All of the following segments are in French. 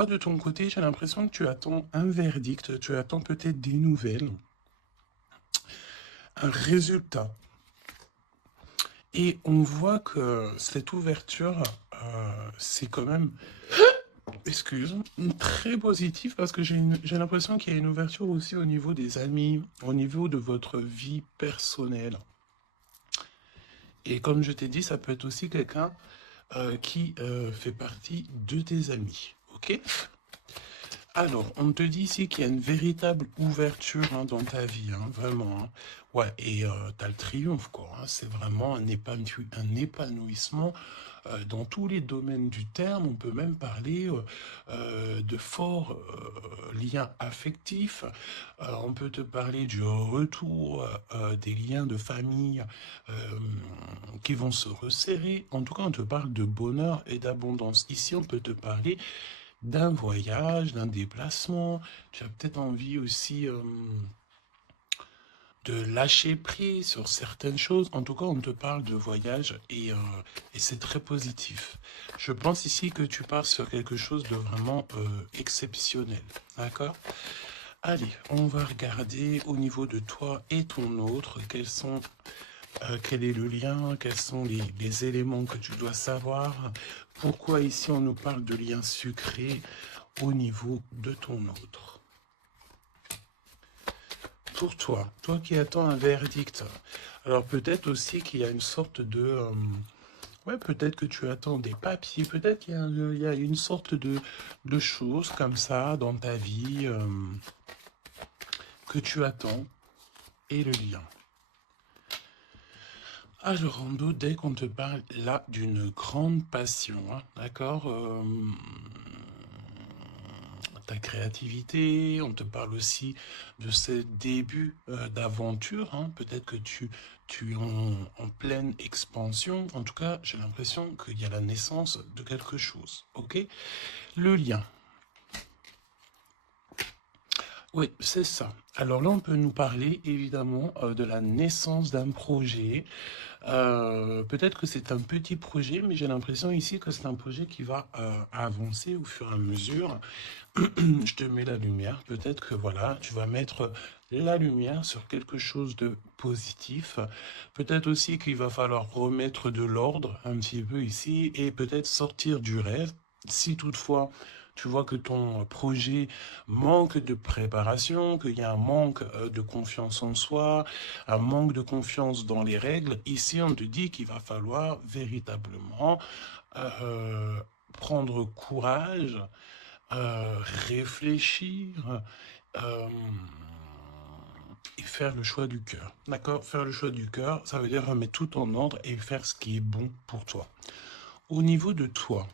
Toi, de ton côté, j'ai l'impression que tu attends un verdict, tu attends peut-être des nouvelles, un résultat. Et on voit que cette ouverture, c'est quand même, excuse, très positif parce que j'ai l'impression qu'il y a une ouverture aussi au niveau des amis, au niveau de votre vie personnelle. Et comme je t'ai dit, ça peut être aussi quelqu'un qui fait partie de tes amis. Ok? Alors, on te dit ici qu'il y a une véritable ouverture dans ta vie, vraiment. Ouais, et tu as le triomphe, quoi. C'est vraiment un épanouissement dans tous les domaines du terme. On peut même parler de forts liens affectifs. On peut te parler du retour des liens de famille euh, qui vont se resserrer. En tout cas, on te parle de bonheur et d'abondance. Ici, on peut te parler d'un voyage, d'un déplacement. Tu as peut-être envie aussi de lâcher prise sur certaines choses. En tout cas, on te parle de voyage et c'est très positif. Je pense ici que tu pars sur quelque chose de vraiment exceptionnel. D'accord? Allez, on va regarder au niveau de toi et ton autre, quel est le lien, quels sont les éléments que tu dois savoir. Pourquoi ici on nous parle de liens sucrés au niveau de ton autre. Pour toi, toi qui attends un verdict, alors peut-être aussi qu'il y a une sorte de... ouais, peut-être que tu attends des papiers, peut-être qu'il y a une sorte de choses comme ça dans ta vie que tu attends et le lien. Alors, Ando, dès qu'on te parle là d'une grande passion, d'accord, ta créativité, on te parle aussi de ce début d'aventure, peut-être que tu es en pleine expansion, en tout cas, j'ai l'impression qu'il y a la naissance de quelque chose, ok? Le lien. Oui, c'est ça. Alors là, on peut nous parler évidemment de la naissance d'un projet. Peut-être que c'est un petit projet, mais j'ai l'impression ici que c'est un projet qui va avancer au fur et à mesure. Je te mets la lumière. Peut-être que voilà, tu vas mettre la lumière sur quelque chose de positif. Peut-être aussi qu'il va falloir remettre de l'ordre un petit peu ici et peut-être sortir du rêve. Si toutefois tu vois que ton projet manque de préparation, qu'il y a un manque de confiance en soi, un manque de confiance dans les règles, ici on te dit qu'il va falloir véritablement euh, prendre courage, réfléchir euh, et faire le choix du cœur. D'accord? Faire le choix du cœur, ça veut dire remettre tout en ordre et faire ce qui est bon pour toi. Au niveau de toi,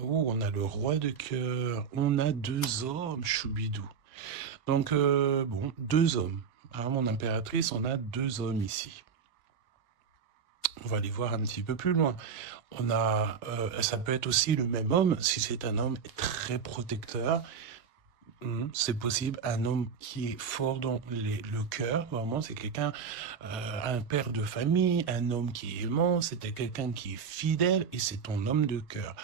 oh, on a le roi de cœur, on a deux hommes, choubidou. Donc, bon, deux hommes. Mon impératrice, on a deux hommes ici. On va aller voir un petit peu plus loin. Ça peut être aussi le même homme, si c'est un homme très protecteur. C'est possible, un homme qui est fort dans le cœur, vraiment, c'est quelqu'un, un père de famille, un homme qui est aimant, c'était quelqu'un qui est fidèle et c'est ton homme de cœur.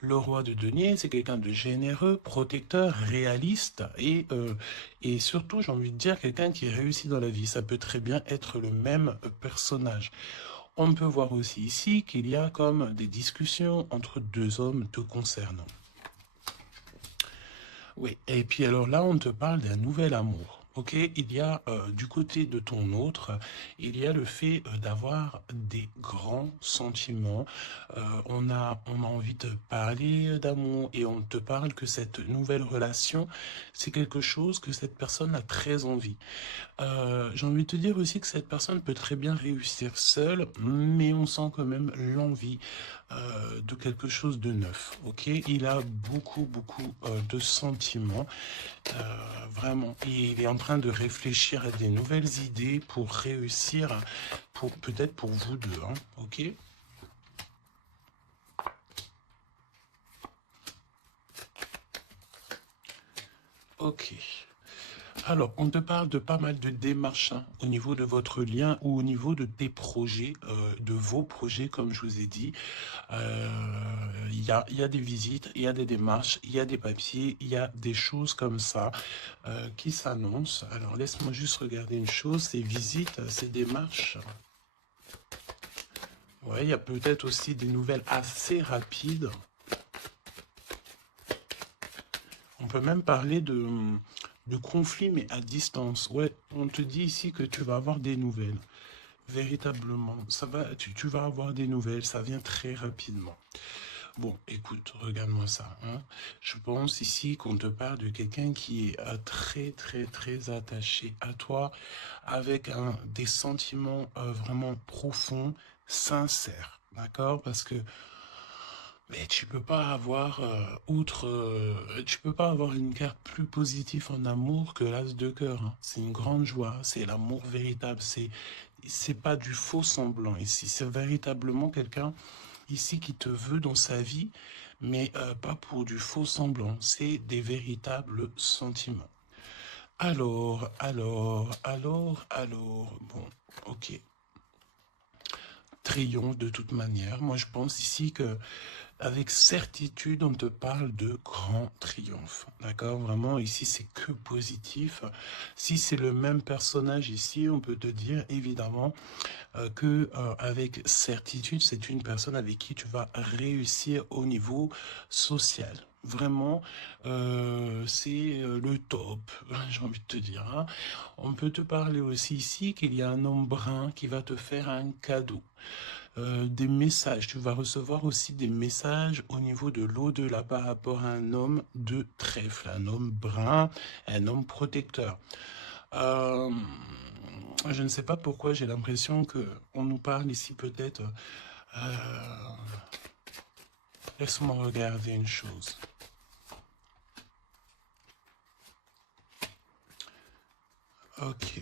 Le roi de denier, c'est quelqu'un de généreux, protecteur, réaliste et surtout, j'ai envie de dire, quelqu'un qui réussit dans la vie. Ça peut très bien être le même personnage. On peut voir aussi ici qu'il y a comme des discussions entre deux hommes te concernant. Oui, et puis alors là, on te parle d'un nouvel amour. Ok, il y a du côté de ton autre, il y a le fait d'avoir des grands sentiments. On a envie de parler d'amour et on te parle que cette nouvelle relation, c'est quelque chose que cette personne a très envie. J'ai envie de te dire aussi que cette personne peut très bien réussir seule, mais on sent quand même l'envie de quelque chose de neuf. Ok, il a beaucoup de sentiments, vraiment. Et il est en train de réfléchir à des nouvelles idées pour réussir, pour peut-être pour vous deux. Ok. Ok. Alors, on te parle de pas mal de démarches au niveau de votre lien ou au niveau de tes projets, de vos projets, comme je vous ai dit. Il y a des visites, il y a des démarches, il y a des papiers, il y a des choses comme ça qui s'annoncent. Alors, laisse-moi juste regarder une chose, ces visites, ces démarches. Ouais, il y a peut-être aussi des nouvelles assez rapides. On peut même parler de conflits, mais à distance. Ouais, on te dit ici que tu vas avoir des nouvelles. Véritablement, tu vas avoir des nouvelles, ça vient très rapidement. Bon, écoute, regarde-moi ça, hein. Je pense ici qu'on te parle de quelqu'un qui est très, très, très attaché à toi, avec des sentiments vraiment profonds, sincères, d'accord? Parce que mais tu peux pas avoir tu peux pas avoir une carte plus positive en amour que l'as de cœur, hein. C'est une grande joie, c'est l'amour véritable, c'est pas du faux semblant ici, c'est véritablement quelqu'un ici qui te veut dans sa vie, mais pas pour du faux semblant, c'est des véritables sentiments. Alors, bon, ok. Triomphe de toute manière. Moi, je pense ici que avec certitude, on te parle de grand triomphe. D'accord? Vraiment, ici, c'est que positif. Si c'est le même personnage ici, on peut te dire évidemment que avec certitude, c'est une personne avec qui tu vas réussir au niveau social. Vraiment, c'est le top, j'ai envie de te dire, hein. On peut te parler aussi ici qu'il y a un homme brun qui va te faire un cadeau. Des messages, tu vas recevoir aussi des messages au niveau de l'au-delà par rapport à un homme de trèfle, un homme brun, un homme protecteur. Euh, je ne sais pas pourquoi j'ai l'impression que on nous parle ici peut-être. euh, Laisse-moi regarder une chose. Ok.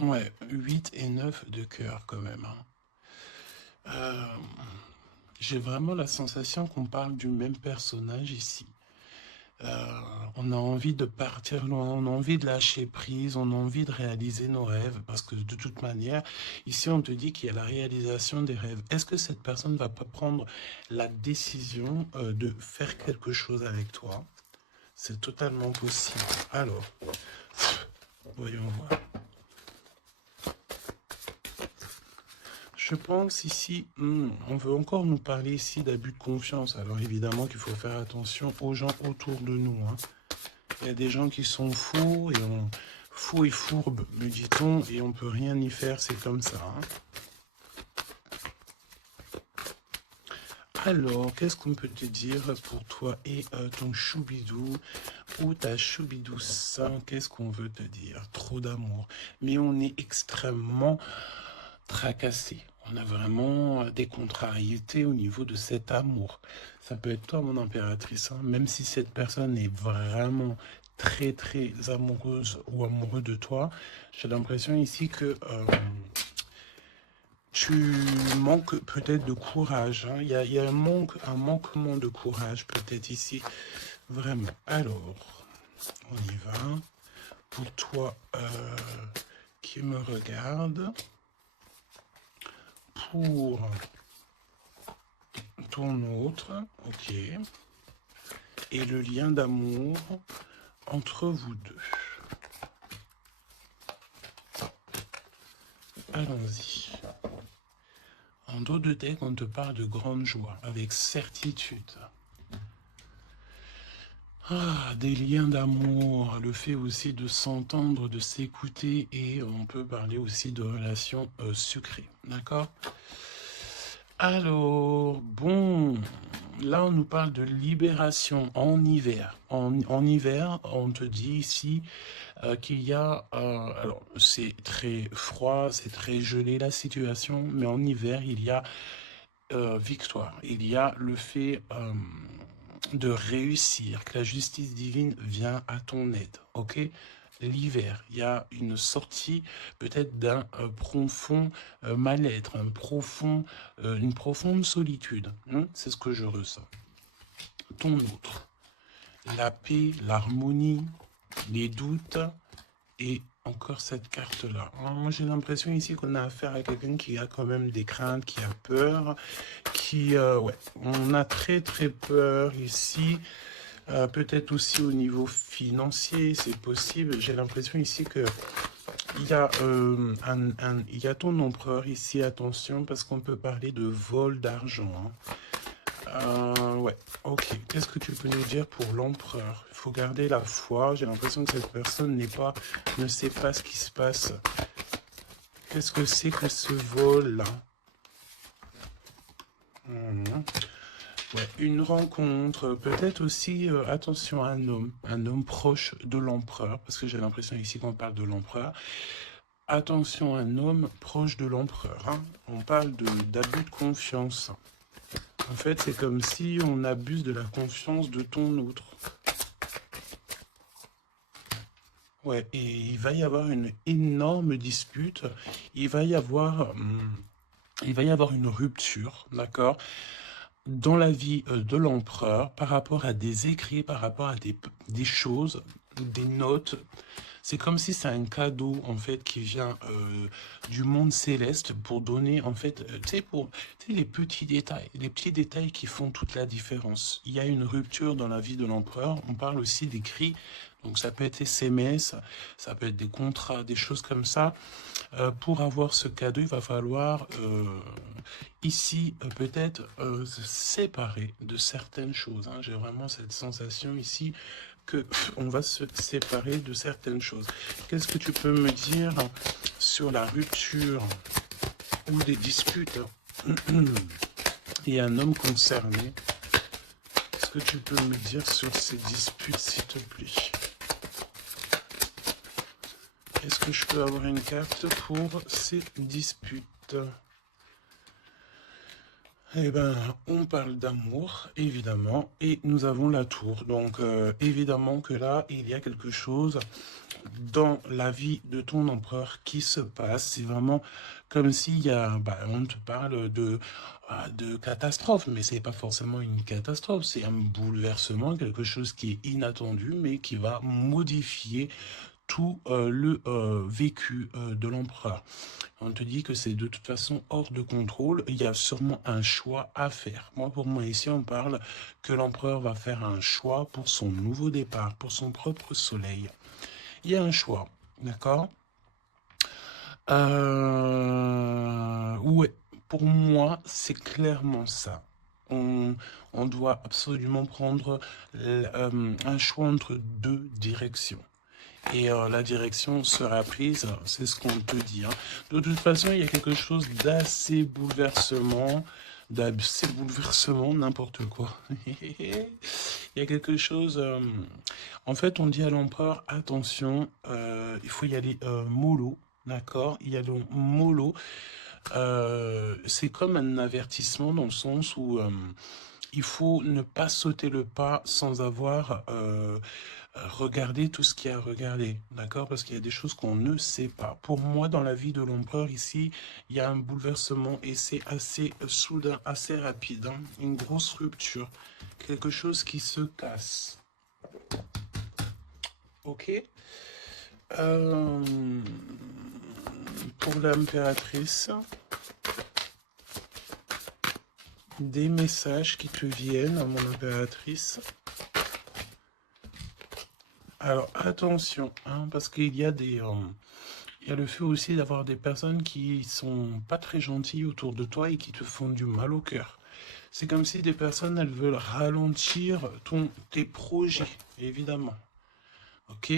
Ouais, 8 et 9 de cœur quand même, hein. Euh, j'ai vraiment la sensation qu'on parle du même personnage ici. On a envie de partir loin, on a envie de lâcher prise, on a envie de réaliser nos rêves, parce que de toute manière, ici on te dit qu'il y a la réalisation des rêves. Est-ce que cette personne va pas prendre la décision de faire quelque chose avec toi? C'est totalement possible. Alors, voyons voir. Je pense ici, on veut encore nous parler ici d'abus de confiance. Alors évidemment qu'il faut faire attention aux gens autour de nous, hein. Il y a des gens qui sont fous fous et fourbes, me dit-on, et on peut rien y faire, c'est comme ça, hein. Alors, qu'est-ce qu'on peut te dire pour toi et ton choubidou ou ta choubidouce? Qu'est-ce qu'on veut te dire? Trop d'amour. Mais on est extrêmement tracassé. On a vraiment des contrariétés au niveau de cet amour. Ça peut être toi, mon impératrice, hein, même si cette personne est vraiment très, très amoureuse ou amoureux de toi. J'ai l'impression ici que tu manques peut-être de courage, hein. Il y a un manquement de courage peut-être ici. Vraiment. Alors, on y va. Pour toi qui me regarde, pour ton autre, ok, et le lien d'amour entre vous deux. Allons-y. En dos de deck, on te parle de grande joie, avec certitude. Ah, des liens d'amour, le fait aussi de s'entendre, de s'écouter, et on peut parler aussi de relations sucrées, d'accord? Alors, bon, là on nous parle de libération en hiver. En hiver, on te dit ici qu'il y a, alors c'est très froid, c'est très gelé la situation, mais en hiver, il y a victoire. Il y a le fait de réussir, que la justice divine vient à ton aide, ok? L'hiver, il y a une sortie peut-être d'un profond mal-être, une profonde solitude, hein. C'est ce que je ressens. Ton autre, la paix, l'harmonie, les doutes et encore cette carte-là. Moi, j'ai l'impression ici qu'on a affaire à quelqu'un qui a quand même des craintes, qui a peur, ouais, on a très très peur ici. Peut-être aussi au niveau financier, c'est possible. J'ai l'impression ici que il y a, il y a ton empereur ici, attention, parce qu'on peut parler de vol d'argent. Ouais, ok. Qu'est-ce que tu peux nous dire pour l'empereur? Il faut garder la foi. J'ai l'impression que cette personne ne sait pas ce qui se passe. Qu'est-ce que c'est que ce vol-là? Ouais, une rencontre, peut-être aussi, attention, un homme proche de l'empereur, parce que j'ai l'impression ici qu'on parle de l'empereur. Attention, un homme proche de l'empereur, hein. On parle d'abus de confiance. En fait, c'est comme si on abuse de la confiance de ton autre. Ouais, et il va y avoir une énorme dispute. Il va y avoir, une rupture, d'accord, dans la vie de l'empereur par rapport à des écrits, par rapport à des choses, des notes. C'est comme si c'est un cadeau, en fait, qui vient du monde céleste pour donner, en fait, tu sais, les petits détails qui font toute la différence. Il y a une rupture dans la vie de l'empereur. On parle aussi d'écrits. Donc ça peut être SMS, ça peut être des contrats, des choses comme ça. Pour avoir ce cadeau, il va falloir ici peut-être se séparer de certaines choses, hein. J'ai vraiment cette sensation ici que on va se séparer de certaines choses. Qu'est-ce que tu peux me dire sur la rupture ou des disputes? Il y a un homme concerné. Qu'est-ce que tu peux me dire sur ces disputes, s'il te plaît? Est-ce que je peux avoir une carte pour ces disputes? Eh ben, on parle d'amour, évidemment, et nous avons la tour. Donc, évidemment que là, il y a quelque chose dans la vie de ton empereur qui se passe. C'est vraiment comme s'il y a, on te parle de catastrophe, mais c'est pas forcément une catastrophe, c'est un bouleversement, quelque chose qui est inattendu, mais qui va modifier tout le vécu de l'empereur. On te dit que c'est de toute façon hors de contrôle. Il y a sûrement un choix à faire. Pour moi, ici, on parle que l'empereur va faire un choix pour son nouveau départ, pour son propre soleil. Il y a un choix, d'accord? Ouais, pour moi, c'est clairement ça. On doit absolument prendre un choix entre deux directions. Et la direction sera prise, c'est ce qu'on te dit, hein. De toute façon, il y a quelque chose d'assez bouleversement, n'importe quoi. Il y a quelque chose... en fait, on dit à l'empereur, attention, il faut y aller mollo, d'accord? Il y a le mollo. C'est comme un avertissement dans le sens où il faut ne pas sauter le pas sans avoir regardé tout ce qu'il y a à regarder, d'accord? Parce qu'il y a des choses qu'on ne sait pas. Pour moi, dans la vie de l'empereur, ici, il y a un bouleversement et c'est assez soudain, assez rapide, hein. Une grosse rupture, quelque chose qui se casse. Ok? Pour l'impératrice, des messages qui te viennent à mon impératrice. Alors attention, hein, parce qu'il y a il y a le fait aussi d'avoir des personnes qui sont pas très gentilles autour de toi et qui te font du mal au cœur. C'est comme si des personnes, elles veulent ralentir tes projets, évidemment. Ok?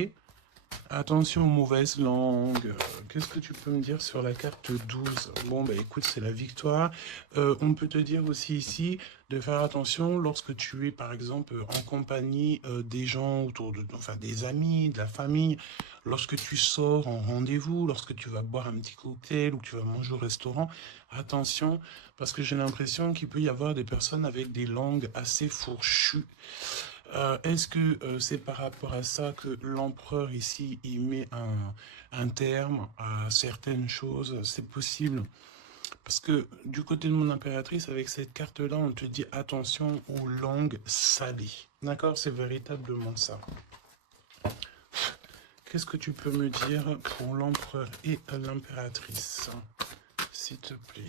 Attention aux mauvaises langues. Qu'est-ce que tu peux me dire sur la carte 12? Bon, bah écoute, c'est la victoire. On peut te dire aussi ici de faire attention lorsque tu es, par exemple, en compagnie des gens autour de toi, enfin des amis, de la famille, lorsque tu sors en rendez-vous, lorsque tu vas boire un petit cocktail ou que tu vas manger au restaurant. Attention, parce que j'ai l'impression qu'il peut y avoir des personnes avec des langues assez fourchues. Est-ce que c'est par rapport à ça que l'empereur ici, il met un terme à certaines choses? C'est possible. Parce que du côté de mon impératrice, avec cette carte-là, on te dit attention aux langues salées. D'accord? C'est véritablement ça. Qu'est-ce que tu peux me dire pour l'empereur et l'impératrice, s'il te plaît?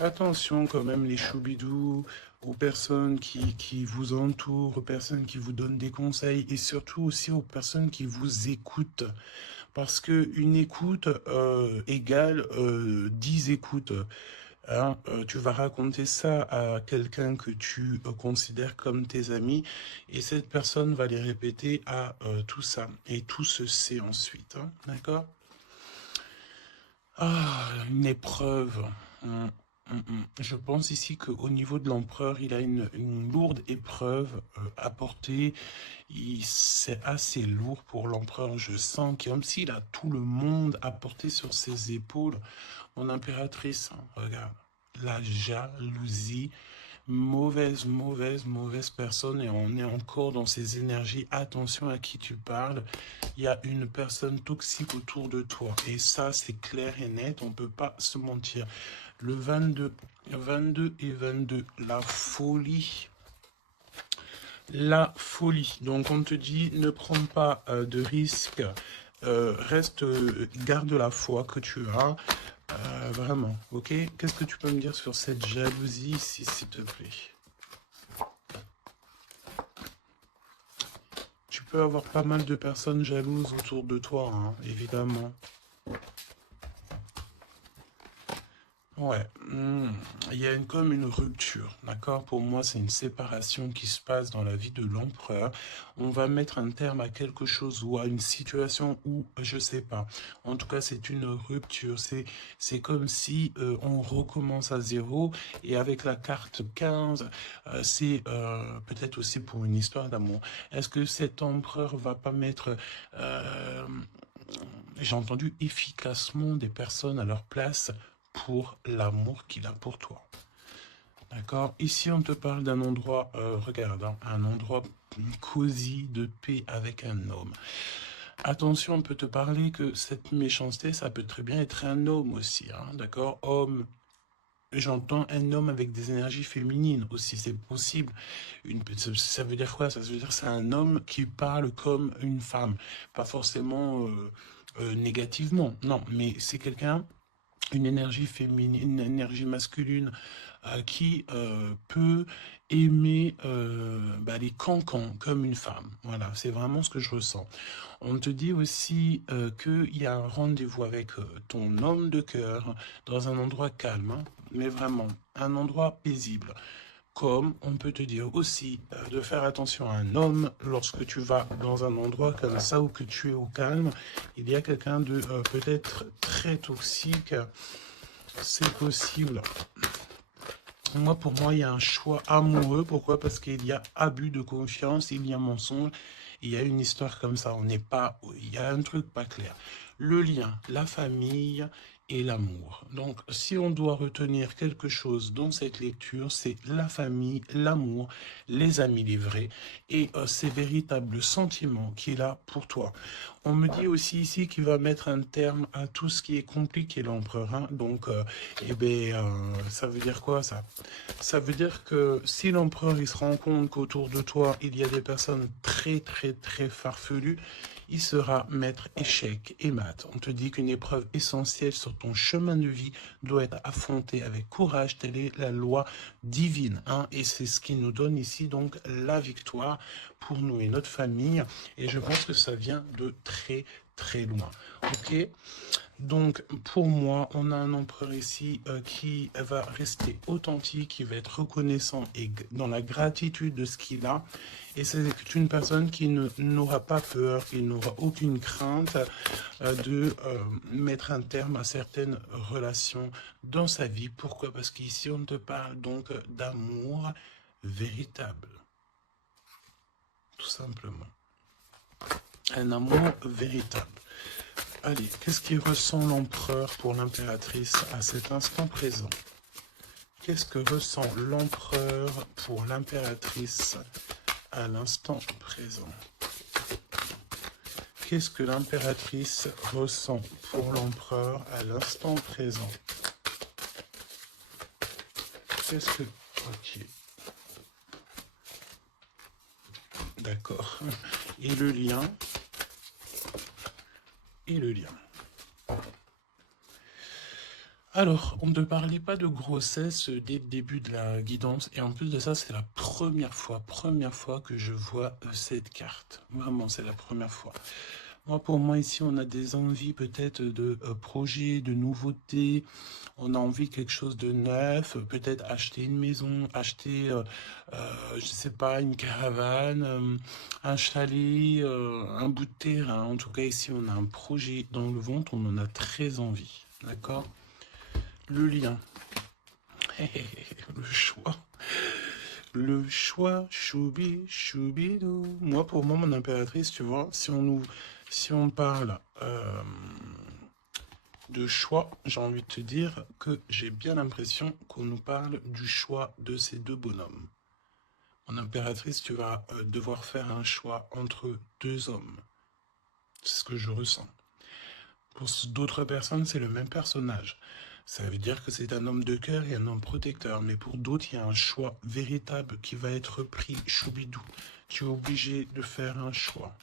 Attention quand même les choubidous, aux personnes qui vous entourent, aux personnes qui vous donnent des conseils et surtout aussi aux personnes qui vous écoutent. Parce que une écoute égale 10 écoutes. Hein. Tu vas raconter ça à quelqu'un que tu considères comme tes amis et cette personne va les répéter à tout ça. Et tout se sait ensuite. Hein. D'accord? Ah, une épreuve. Je pense ici qu'au niveau de l'empereur, il a une lourde épreuve à porter. C'est assez lourd pour l'empereur. Je sens comme s'il a tout le monde à porter sur ses épaules. Mon impératrice, hein, regarde, la jalousie. Mauvaise personne et on est encore dans ces énergies. Attention à qui tu parles. Il y a une personne toxique autour de toi. Et ça, c'est clair et net. On ne peut pas se mentir. Le 22 et 22, la folie. La folie. Donc, on te dit, ne prends pas de risques. Reste, garde la foi que tu as. Vraiment, ok? Qu'est-ce que tu peux me dire sur cette jalousie ici, s'il te plaît? Tu peux avoir pas mal de personnes jalouses autour de toi, hein, évidemment. Ouais, il y a comme une rupture, d'accord? Pour moi, c'est une séparation qui se passe dans la vie de l'empereur. On va mettre un terme à quelque chose ou à une situation où, je sais pas. En tout cas, c'est une rupture. C'est comme si on recommence à zéro. Et avec la carte 15, c'est peut-être aussi pour une histoire d'amour. Est-ce que cet empereur va pas mettre... j'ai entendu efficacement des personnes à leur place pour l'amour qu'il a pour toi. D'accord? Ici, on te parle d'un endroit, regarde, hein, un endroit cosy, de paix avec un homme. Attention, on peut te parler que cette méchanceté, ça peut très bien être un homme aussi, hein, d'accord? Homme, j'entends un homme avec des énergies féminines aussi, c'est possible. Ça veut dire quoi? Ça veut dire que c'est un homme qui parle comme une femme. Pas forcément négativement, non, mais c'est quelqu'un une énergie féminine, une énergie masculine qui peut aimer les cancans comme une femme. Voilà, c'est vraiment ce que je ressens. On te dit aussi qu'il y a un rendez-vous avec ton homme de cœur dans un endroit calme, hein, mais vraiment un endroit paisible. Comme on peut te dire aussi de faire attention à un homme lorsque tu vas dans un endroit comme ça ou que tu es au calme. Il y a quelqu'un de peut-être très toxique. C'est possible. Pour moi, il y a un choix amoureux. Pourquoi? Parce qu'il y a abus de confiance, il y a mensonge, il y a une histoire comme ça. On n'est pas, il y a un truc pas clair. Le lien, la famille et l'amour. Donc, si on doit retenir quelque chose dans cette lecture, c'est la famille, l'amour, les amis, les vrais et ces véritables sentiments qu'il a pour toi. On me dit aussi ici qu'il va mettre un terme à tout ce qui est compliqué, l'empereur. Hein. Donc, ça veut dire quoi ça? Ça veut dire que si l'empereur il se rend compte qu'autour de toi, il y a des personnes très farfelues, il sera maître échec et mat. On te dit qu'une épreuve essentielle sur ton chemin de vie doit être affrontée avec courage. Telle est la loi divine. Hein, et c'est ce qui nous donne ici donc la victoire pour nous et notre famille. Et je pense que ça vient de très loin. Ok? Donc, pour moi, on a un empereur ici qui va rester authentique, qui va être reconnaissant et dans la gratitude de ce qu'il a. Et c'est une personne qui n'aura pas peur, qui n'aura aucune crainte de mettre un terme à certaines relations dans sa vie. Pourquoi? Parce qu'ici, on te parle donc d'amour véritable. Tout simplement. Un amour véritable. Allez, qu'est-ce qui ressent l'empereur pour l'impératrice à cet instant présent? Qu'est-ce que ressent l'empereur pour l'impératrice à l'instant présent? Qu'est-ce que l'impératrice ressent pour l'empereur à l'instant présent? qu'est-ce que... Ok, d'accord. Et le lien. Et le lien. Alors, on ne parlait pas de grossesse dès le début de la guidance. Et en plus de ça, c'est la première fois que je vois cette carte. Vraiment, c'est la première fois. Moi, pour moi, ici, on a des envies peut-être de projets, de nouveautés. On a envie de quelque chose de neuf, peut-être acheter une maison, acheter, je sais pas, une caravane, un chalet, un bout de terrain. En tout cas, ici, on a un projet dans le ventre, on en a très envie. D'accord? Le lien, le choix. Le choix, choubi, choubidou. Moi, pour moi, mon impératrice, tu vois, si on parle de choix, j'ai envie de te dire que j'ai bien l'impression qu'on nous parle du choix de ces deux bonhommes. Mon impératrice, tu vas devoir faire un choix entre deux hommes. C'est ce que je ressens. Pour d'autres personnes, c'est le même personnage. Ça veut dire que c'est un homme de cœur et un homme protecteur. Mais pour d'autres, il y a un choix véritable qui va être pris. Choubidou, tu es obligé de faire un choix.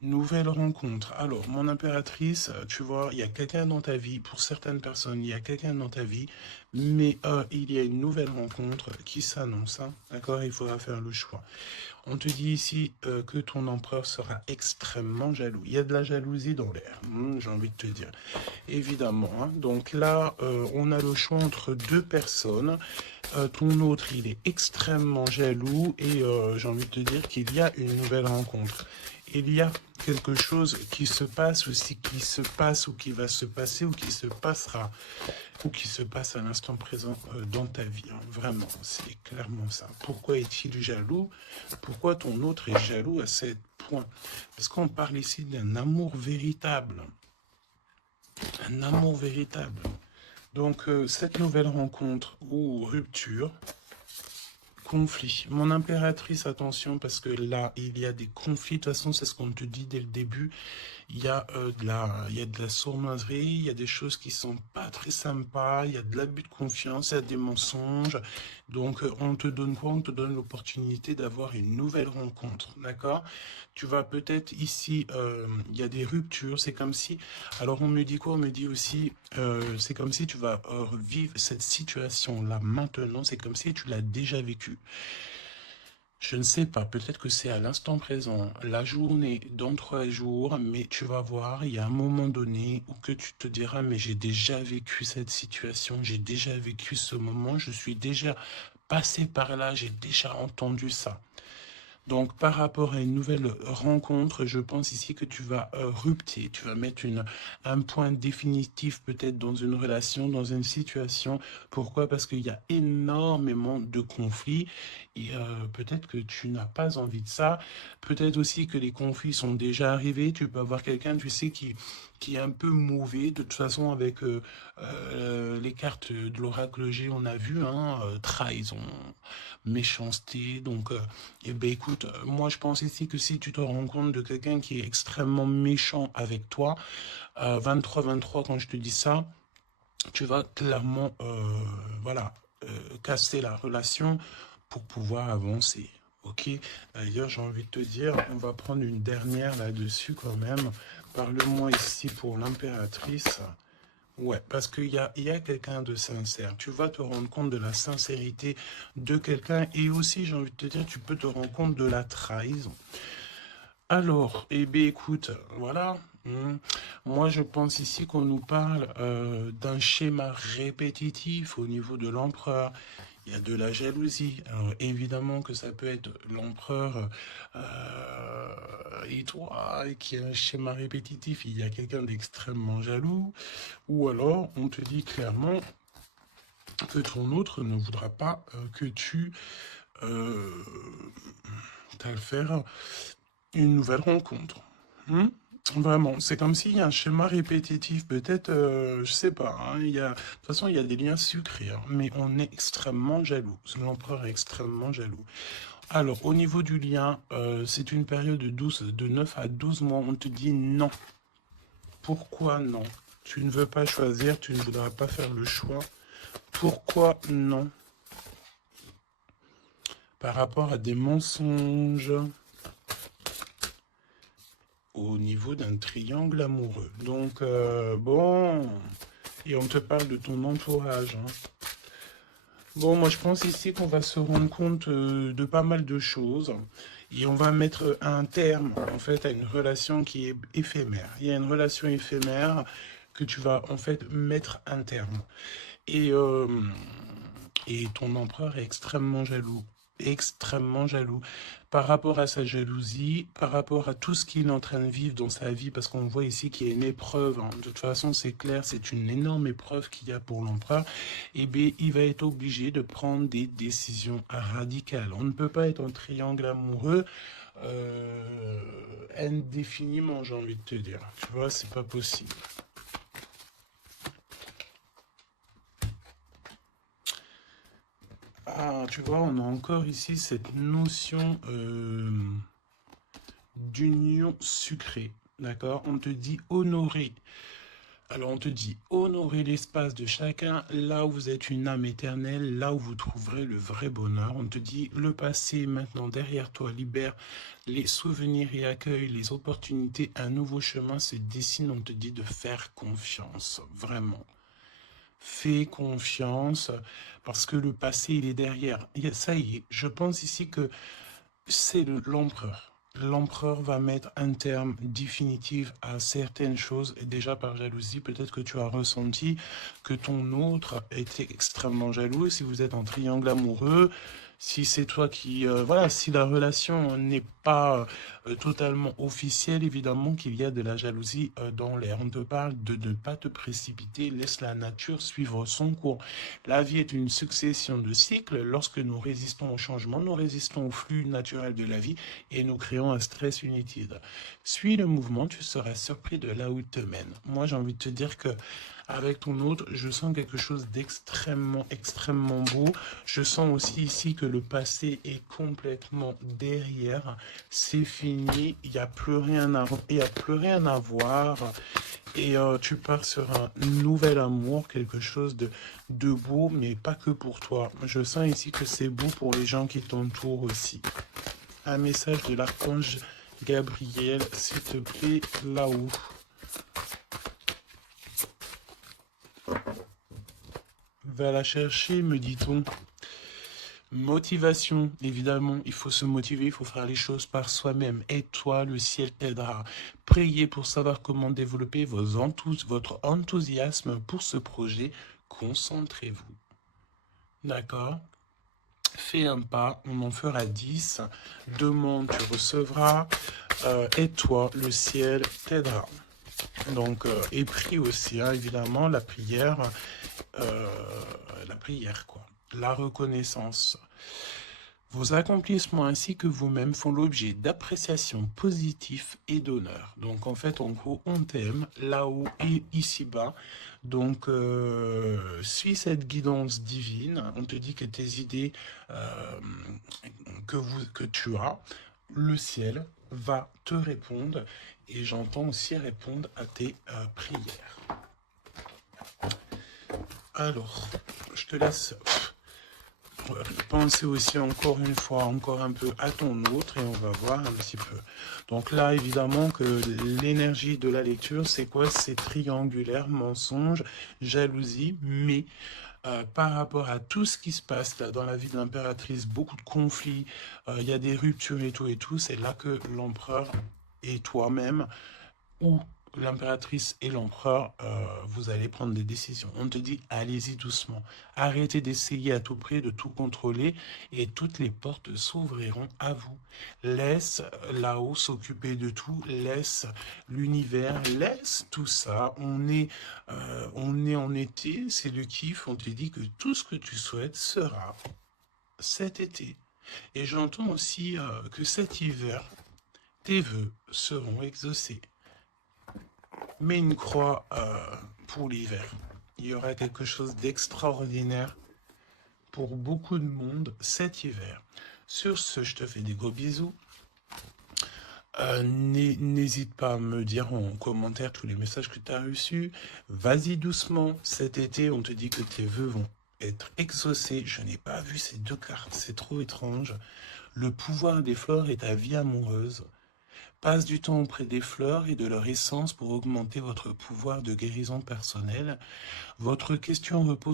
Nouvelle rencontre. Alors, mon impératrice, tu vois, il y a quelqu'un dans ta vie. Pour certaines personnes, il y a quelqu'un dans ta vie. Mais il y a une nouvelle rencontre qui s'annonce. Hein, d'accord? Il faudra faire le choix. On te dit ici que ton empereur sera extrêmement jaloux. Il y a de la jalousie dans l'air, j'ai envie de te dire. Évidemment. Hein. Donc là, on a le choix entre deux personnes. Ton autre, il est extrêmement jaloux et j'ai envie de te dire qu'il y a une nouvelle rencontre. Il y a quelque chose qui se passe aussi, qui se passe ou qui va se passer ou qui se passera ou qui se passe à l'instant présent dans ta vie. Hein. Vraiment, c'est clairement ça. Pourquoi est-il jaloux? Pourquoi ton autre est jaloux à ce point? Parce qu'on parle ici d'un amour véritable. Un amour véritable. Donc, cette nouvelle rencontre ou rupture, conflit. Mon impératrice, attention, parce que là, il y a des conflits. De toute façon, c'est ce qu'on te dit dès le début. Il y a de la sournoiserie, il y a des choses qui sont pas très sympas, il y a de l'abus de confiance, il y a des mensonges. Donc, on te donne quoi? On te donne l'opportunité d'avoir une nouvelle rencontre, d'accord? Tu vas peut-être ici, il y a des ruptures, c'est comme si... Alors, on me dit quoi? On me dit aussi, c'est comme si tu vas vivre cette situation-là maintenant, c'est comme si tu l'as déjà vécue. Je ne sais pas, peut-être que c'est à l'instant présent, la journée, dans 3 jours, mais tu vas voir, il y a un moment donné où que tu te diras, mais j'ai déjà vécu cette situation, j'ai déjà vécu ce moment, je suis déjà passé par là, j'ai déjà entendu ça. Donc, par rapport à une nouvelle rencontre, je pense ici que tu vas rupter, tu vas mettre un point définitif peut-être dans une relation, dans une situation. Pourquoi? Parce qu'il y a énormément de conflits et peut-être que tu n'as pas envie de ça. Peut-être aussi que les conflits sont déjà arrivés. Tu peux avoir quelqu'un, tu sais, qui est un peu mauvais. De toute façon, avec les cartes de l'oracle G, on a vu, hein, trahison, méchanceté. Donc, eh ben écoute, moi je pense ici que si tu te rends compte de quelqu'un qui est extrêmement méchant avec toi, 23-23, quand je te dis ça, tu vas clairement, voilà, casser la relation pour pouvoir avancer. Ok? D'ailleurs, j'ai envie de te dire, on va prendre une dernière là-dessus quand même. Parle-moi ici pour l'impératrice. Ouais, parce il y a quelqu'un de sincère. Tu vas te rendre compte de la sincérité de quelqu'un et aussi, j'ai envie de te dire, tu peux te rendre compte de la trahison. Alors, eh bien, écoute, voilà. Moi, je pense ici qu'on nous parle d'un schéma répétitif au niveau de l'empereur. Il y a de la jalousie. Alors, évidemment que ça peut être l'empereur et toi qui a un schéma répétitif. Il y a quelqu'un d'extrêmement jaloux. Ou alors, on te dit clairement que ton autre ne voudra pas que tu t'as faire une nouvelle rencontre. Vraiment, c'est comme s'il y a un schéma répétitif, peut-être, je sais pas, hein, de toute façon, il y a des liens sucrés, hein, mais on est extrêmement jaloux. L'empereur est extrêmement jaloux. Alors, au niveau du lien, c'est une période de 9 à 12 mois. On te dit non. Pourquoi non? Tu ne veux pas choisir, tu ne voudras pas faire le choix Pourquoi non? Par rapport à des mensonges au niveau d'un triangle amoureux. Donc, bon, et on te parle de ton entourage, hein. Bon, moi je pense ici qu'on va se rendre compte de pas mal de choses et on va mettre un terme en fait à une relation qui est éphémère. Il y a une relation éphémère que tu vas en fait mettre un terme. Et, euh, et ton empereur est extrêmement jaloux par rapport à sa jalousie, par rapport à tout ce qu'il est en train de vivre dans sa vie, parce qu'on voit ici qu'il y a une épreuve, hein. De toute façon, c'est clair, c'est une énorme épreuve qu'il y a pour l'empereur. Et bien, il va être obligé de prendre des décisions radicales. On ne peut pas être en triangle amoureux indéfiniment, j'ai envie de te dire. Tu vois, c'est pas possible. Ah, tu vois, on a encore ici cette notion d'union sucrée, d'accord? On te dit honorer. Alors on te dit honorer l'espace de chacun, là où vous êtes une âme éternelle, là où vous trouverez le vrai bonheur. On te dit le passé est maintenant derrière toi, libère les souvenirs et accueille les opportunités. Un nouveau chemin se dessine, on te dit de faire confiance, vraiment. Fais confiance parce que le passé, il est derrière. Ça y est, je pense ici que c'est l'empereur. L'empereur va mettre un terme définitif à certaines choses. Et déjà par jalousie, peut-être que tu as ressenti que ton autre était extrêmement jaloux. Si vous êtes en triangle amoureux, si c'est toi qui... voilà, si la relation n'est pas totalement officielle, évidemment qu'il y a de la jalousie dans l'air. On te parle de ne pas te précipiter, laisse la nature suivre son cours. La vie est une succession de cycles. Lorsque nous résistons au changement, nous résistons au flux naturel de la vie et nous créons un stress inutile. Suis le mouvement, tu seras surpris de là où il te mène. Moi, j'ai envie de te dire que avec ton autre, je sens quelque chose extrêmement beau. Je sens aussi ici que le passé est complètement derrière. C'est fini, il n'y a plus rien à, il y a plus rien à voir. Et tu pars sur un nouvel amour, quelque chose de beau, mais pas que pour toi. Je sens ici que c'est beau pour les gens qui t'entourent aussi. Un message de l'archange Gabriel, s'il te plaît, là-haut. Va la chercher, me dit-on. Motivation, évidemment, il faut se motiver, il faut faire les choses par soi-même. Et toi, le ciel t'aidera. Priez pour savoir comment développer votre enthousiasme pour ce projet. Concentrez-vous. D'accord? Fais un pas, on en fera 10. Demande, tu recevras. Et toi, le ciel t'aidera. Donc, et prie aussi, hein, évidemment, la prière, quoi. La reconnaissance. Vos accomplissements ainsi que vous-même font l'objet d'appréciation positive et d'honneur. Donc en fait, en gros, on t'aime là-haut et ici-bas. Donc suis cette guidance divine. On te dit que tes idées que tu as, le ciel va te répondre. Et j'entends aussi répondre à tes prières. Alors, je te laisse penser aussi encore une fois, encore un peu à ton autre et on va voir un petit peu. Donc là, évidemment que l'énergie de la lecture, c'est quoi? C'est triangulaire, mensonge, jalousie, mais par rapport à tout ce qui se passe là dans la vie de l'impératrice, beaucoup de conflits, il y a des ruptures et tout, c'est là que l'empereur et toi-même, ou l'impératrice et l'empereur, vous allez prendre des décisions. On te dit, allez-y doucement. Arrêtez d'essayer à tout prix de tout contrôler et toutes les portes s'ouvriront à vous. Laisse là-haut s'occuper de tout. Laisse l'univers, laisse tout ça. On est en été, c'est le kiff. On te dit que tout ce que tu souhaites sera cet été. Et j'entends aussi que cet hiver, tes vœux seront exaucés. Mets une croix pour l'hiver. Il y aura quelque chose d'extraordinaire pour beaucoup de monde cet hiver. Sur ce, je te fais des gros bisous. N'hésite pas à me dire en commentaire tous les messages que tu as reçus. Vas-y doucement. Cet été, on te dit que tes vœux vont être exaucé. Je n'ai pas vu ces deux cartes, c'est trop étrange. Le pouvoir des fleurs est ta vie amoureuse. Passe du temps auprès des fleurs et de leur essence pour augmenter votre pouvoir de guérison personnelle. Votre question repose